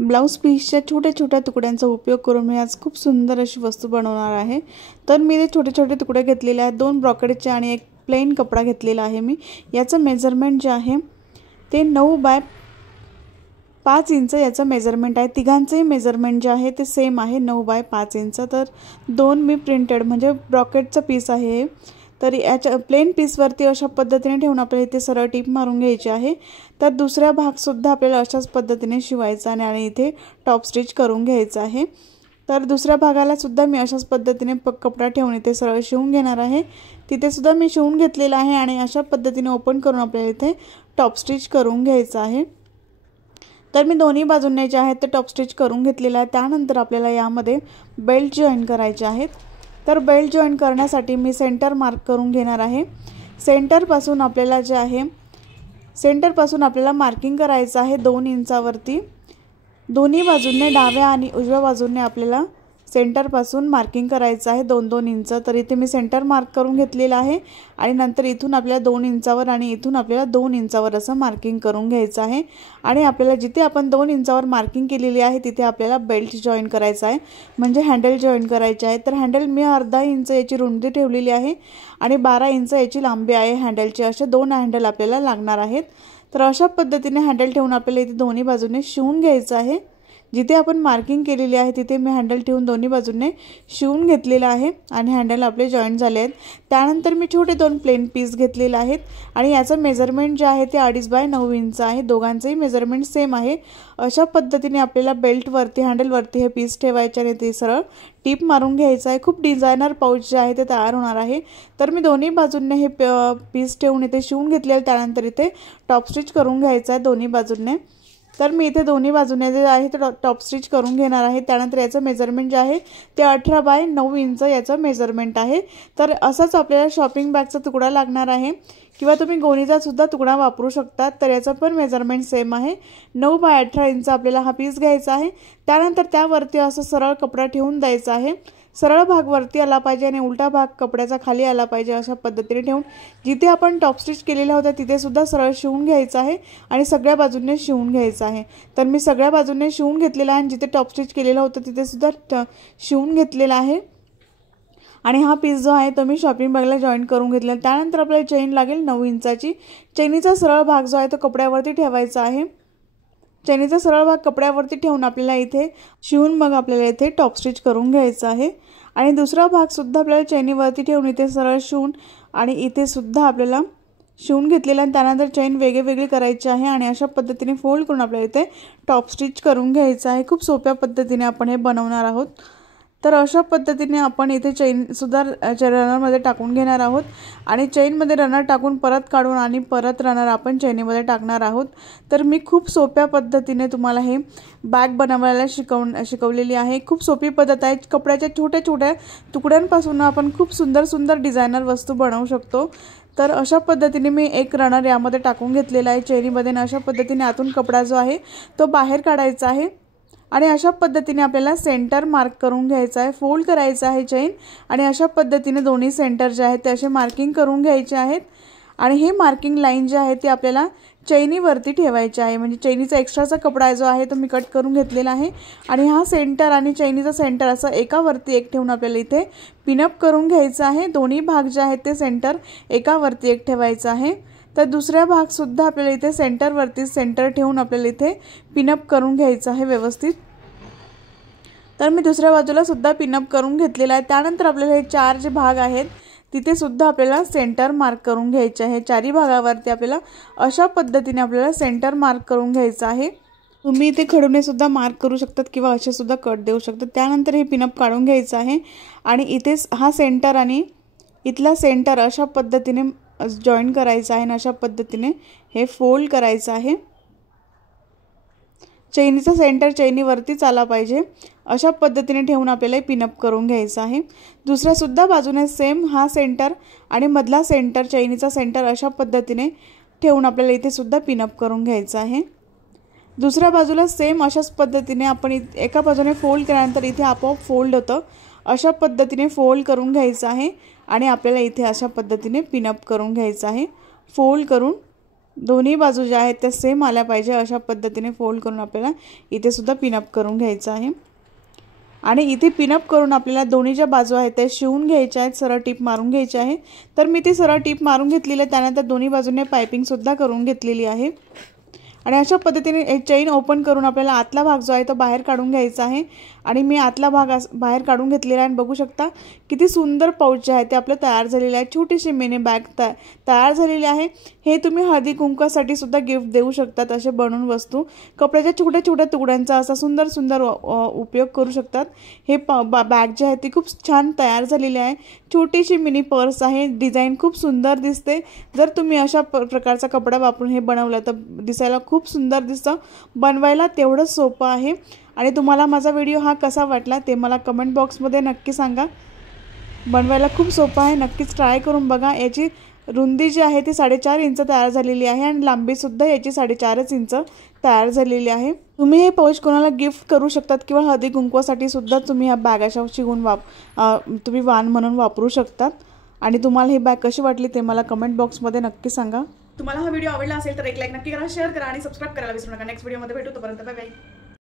Blouse पीसच्या छोट्या छोट्या तुकड्यांचा उपयोग करून मी आज खूप सुंदर अशी वस्तू बनवणार आहे। तर मी ते छोटे छोटे तुकडे घेतलेले आहेत, 2 ब्रॉकेटचे आणि एक प्लेन कपडा घेतलेला आहे। मी याचं मेजरमेंट जे आहे ते 9 बाय 5 इंच याचं मेजरमेंट आहे। तिघांचेही मेजरमेंट जे आहे ते सेम आहे, 9 बाय 5 इंच। तर 2 मी प्रिंटेड म्हणजे ब्रॉकेटचा पीस आहे। तर याच्या प्लेन पीसवरती अशा पद्धतीने ठेवून आपल्याला इथे सरळ टिप मारून घ्यायची आहे। तर दुसरा भाग सुद्धा आपल्याला अशाच पद्धतीने शिवायचा आणि इथे टॉप स्टिच करून घ्यायचा आहे। तर दुसऱ्या भागाला सुद्धा मी अशाच पद्धतीने कपडा ठेवून इथे सरळ शिवून घेणार आहे। तिथे सुद्धा मी शिवून घेतलेला आहे आणि अशा पद्धतीने ओपन करून आपल्याला इथे टॉप स्टिच करून घ्यायचा आहे। तर मी दोन्ही बाजूंनी जे आहे ते टॉप स्टिच करून घेतलेला आहे। त्यानंतर आपल्याला यामध्ये बेल्ट जॉइन करायचे आहेत। तर बेल्ट जॉइन करण्यासाठी मी सेंटर मार्क करून घेणार आहे। सेंटर पासून आपल्याला जे आहे मार्किंग करायचं आहे 2 इंचावरती। दोन्ही बाजूंनी डाव्या आणि उजव्या बाजूंनी आपल्याला सेंटर पासून मार्किंग करायचं आहे 2-2 इंच। तर इथे मी सेंटर मार्क करून घेतलेला आहे आणि नंतर इथून आपल्याला 2 इंचावर आणि इथून आपल्याला 2 इंचावर असं मार्किंग करून घ्यायचं आहे। आणि आपल्याला जिथे आपण 2 इंचावर मार्किंग केलेली आहे तिथे आपल्याला बेल्ट जॉइन करायचा आहे, म्हणजे हँडल जॉइन करायचे आहे। तर हँडल मी अर्धा इंच याची रुंदी ठेवलेली आहे आणि 12 इंच याची लांबी आहे हँडलची। असे 2 हँडल आपल्याला लागणार आहेत। तर अशा पद्धतीने हँडल ठेवून आपल्याला इथे दोन्ही बाजूने शिवून घ्यायचं आहे। जिथे आपण मार्किंग केलेली आहे तिथे मी हँडल ठेवून दोन्ही बाजूने शिवून घेतलेला आहे आणि हँडल आपले जॉइन झाले आहेत। त्यानंतर मी छोटे 2 प्लेन पीस घेतलेले आहेत आणि याचं मेजरमेंट जे आहे ते 2.5 बाय 9 इंच आहे। दोघांचेही मेजरमेंट सेम आहे। अशा पद्धतीने आपल्याला बेल्टवरती हँडलवरती हे पीस ठेवायचे आणि ते सरळ टिप मारून घ्यायचं आहे। खूप डिझायनर पाऊच जे आहे ते तयार होणार आहे। तर मी दोन्ही बाजूंनी हे पीस ठेवून इथे शिवून घेतलेले, त्यानंतर इथे टॉप स्टिच करून घ्यायचं आहे दोन्ही बाजूंनी। तर मी इथे दोन्ही बाजूने जे आहे ते टॉप स्टिच करून घेणार आहे। त्यानंतर याचं मेजरमेंट जे आहे ते 18 बाय 9 इंच याचं मेजरमेंट आहे। तर असंच आपल्याला शॉपिंग बॅगचा तुकडा लागणार आहे किंवा तुम्ही गोणीचा सुद्धा तुकडा वापरू शकता। तर याचं पण मेजरमेंट सेम आहे, 9 बाय 18 इंच आपल्याला हा पीस घ्यायचा आहे। त्यानंतर त्यावरती असं सरळ कपडा ठेवून द्यायचा आहे। सरळ भाग वरती आला पाहिजे आणि उलटा भाग कपड्याचा खाली आला पाहिजे। अशा पद्धतीने ठेवून जिथे आपण टॉप स्टिच केलेला होता तिथे सुद्धा सरळ शिवून घ्यायचं आहे आणि सगळ्या बाजूंनी शिवून घ्यायचं आहे। तर मी सगळ्या बाजूंनी शिवून घेतलेला आहे आणि जिथे टॉप स्टिच केलेला होता तिथे सुद्धा शिवून घेतलेला आहे आणि हा पीस जो आहे तो मी शॉपिंग बॅगला जॉइन करून घेतला। त्यानंतर आपल्याला चेन लागेल 9 इंचाची। चेनीचा सरळ भाग जो आहे तो कपड्यावरती ठेवायचा आहे। चेनीचा सरळ भाग कपड्यावरती ठेवून आपल्याला इथे शिवून मग आपल्याला इथे टॉप स्टिच करून घ्यायचा आहे आणि दुसरा भाग सुद्धा आपल्याला चेनीवरती ठेवून इथे सरळ शिवून आणि इथे सुद्धा आपल्याला शिवून घेतलेला आणि त्यानंतर चेन वेगवेगळी करायची आहे आणि अशा पद्धतीने फोल्ड करून आपल्याला इथे टॉप स्टिच करून घ्यायचं आहे। खूप सोप्या पद्धतीने आपण हे बनवणार आहोत। तर अशा पद्धतीने आपण इथे चेन सुद्धा रनरमध्ये टाकून घेणार आहोत आणि चेनमध्ये रनर टाकून परत काढून आणि परत रनर आपण चेनीमध्ये टाकणार आहोत। तर मी खूप सोप्या पद्धतीने तुम्हाला हे बॅग बनवायला शिकवलेली आहे। खूप सोपी पद्धत आहे। कपड्याच्या छोट्या छोट्या तुकड्यांपासून आपण खूप सुंदर सुंदर डिझायनर वस्तू बनवू शकतो। तर अशा पद्धतीने मी एक रनर यामध्ये टाकून घेतलेला आहे चेनीमध्ये आणि अशा पद्धतीने आतून कपडा जो आहे तो बाहेर काढायचा आहे आणि अशा पद्धतीने आपल्याला सेंटर मार्क करून घ्यायचा आहे, फोल्ड करायचा आहे चेन आणि अशा पद्धतीने दोन्ही सेंटर जे आहेत ते असे मार्किंग करून घ्यायचे आहेत आणि हे मार्किंग लाईन जे आहे ते आपल्याला चैनीवरती ठेवायचे आहे। म्हणजे चैनीचा एक्स्ट्राचा कपडा जो आहे तो मी कट करून घेतलेला आहे आणि हा सेंटर आणि चैनीचा सेंटर असं एकावरती एक ठेवून आपल्याला इथे पिनअप करून घ्यायचं आहे। दोन्ही भाग जे आहेत ते सेंटर एकावरती एक ठेवायचं आहे। तर दुसरा भाग सुद्धा आपल्याला इथे सेंटरवरती सेंटर ठेवून आपल्याला इथे पिनअप करून घ्यायचं आहे व्यवस्थित। तर मी दुसऱ्या बाजूला सुद्धा पिनअप करून घेतलेला आहे। त्यानंतर आपल्याला हे 4 जे भाग आहेत तिथे सुद्धा आपल्याला सेंटर मार्क करून घ्यायचे आहे। चारही भागावरती आपल्याला अशा पद्धतीने आपल्याला सेंटर मार्क करून घ्यायचं आहे। तुम्ही इथे खडूने सुद्धा मार्क करू शकतात किंवा असे सुद्धा कट देऊ शकतात। त्यानंतर हे पिनअप काढून घ्यायचं आहे आणि इथे हा सेंटर आणि इथला सेंटर अशा पद्धतीने जॉइन करायचा आहे आणि अशा पद्धतीने हे फोल्ड करायचं आहे। चैनीचा सेंटर चैनीवरतीच आला पाहिजे अशा पद्धतीने ठेवून आपल्याला पिनअप करून घ्यायचं आहे। दुसऱ्या सुद्धा बाजूने सेम हा सेंटर आणि मधला सेंटर चैनीचा सेंटर अशा पद्धतीने ठेवून आपल्याला इथे सुद्धा पिनअप करून घ्यायचं आहे। दुसऱ्या बाजूला सेम अशाच पद्धतीने आपण एका बाजूने फोल्ड केल्यानंतर इथे आपोआप फोल्ड होतं, अशा पद्धतीने फोल्ड करून घ्यायचं आहे आणि आपल्याला इथे अशा पद्धतीने पिनअप करून घ्यायचं आहे। फोल्ड करून दोन्ही बाजू ज्या आहेत त्या सेम आल्या पाहिजे अशा पद्धतीने फोल्ड करून आपल्याला इथे सुद्धा पिनअप करून घ्यायचं आहे। आणि इथे पिनअप करून आपल्याला दोन्ही ज्या बाजू आहेत त्या शिवून घ्यायच्या आहेत, सरळ टीप मारून घ्यायची आहे। तर मी ती सरळ टीप मारून घेतलेली आहे, त्यानंतर दोन्ही बाजूने पाइपिंग सुद्धा करून घेतलेली आहे। आणि अशा पद्धतीने एक चेन ओपन करून आपल्याला आतला भाग जो आहे तो बाहेर काढून घ्यायचा आहे। आणि मी आतला भाग बाहेर काढून घेतलेला आहे आणि बघू शकता किती सुंदर पाऊच जे आहे ते आपलं तयार झालेलं आहे। छोटीशी मिनी बॅग तयार झालेली आहे। हे तुम्ही हळदी कुंकवासाठी सुद्धा गिफ्ट देऊ शकतात। असे बनवून वस्तू कपड्याच्या छोट्या छोट्या तुकड्यांचा असा सुंदर सुंदर उपयोग करू शकतात। हे बॅग जे आहे ती खूप छान तयार झालेली आहे। छोटीशी मिनी पर्स आहे, डिझाइन खूप सुंदर दिसते। जर तुम्ही अशा प्रकारचा कपडा वापरून हे बनवलं तर दिसायला खूप सुंदर दिसतं, बनवायला तेवढं सोपं आहे। आणि तुम्हाला माझा व्हिडिओ हा कसा वाटला ते मला कमेंट बॉक्समध्ये नक्की सांगा। बनवायला खूप सोपं आहे, नक्कीच ट्राय करून बघा। याची रुंदी जी आहे ती 4.5 इंच तयार झालेली आहे आणि लांबी सुद्धा याची 4.5 इंच तयार झालेली आहे। तुम्ही हे पाऊच कोणाला गिफ्ट करू शकतात किंवा हळदी कुंकवासाठी सुद्धा तुम्ही ह्या बॅग अशा शिवून तुम्ही वाण म्हणून वापरू शकतात। आणि तुम्हाला ही बॅग कशी वाटली ते मला कमेंट बॉक्समध्ये नक्की सांगा। तुम्हाला हा व्हिडिओ आवडला असेल तर एक लाईक नक्की करा, शेअर करा आणि सबस्क्राइब करायला विसरू नका। नेक्स्ट व्हिडिओमध्ये भेटू, तोपर्यंत बाय बाय।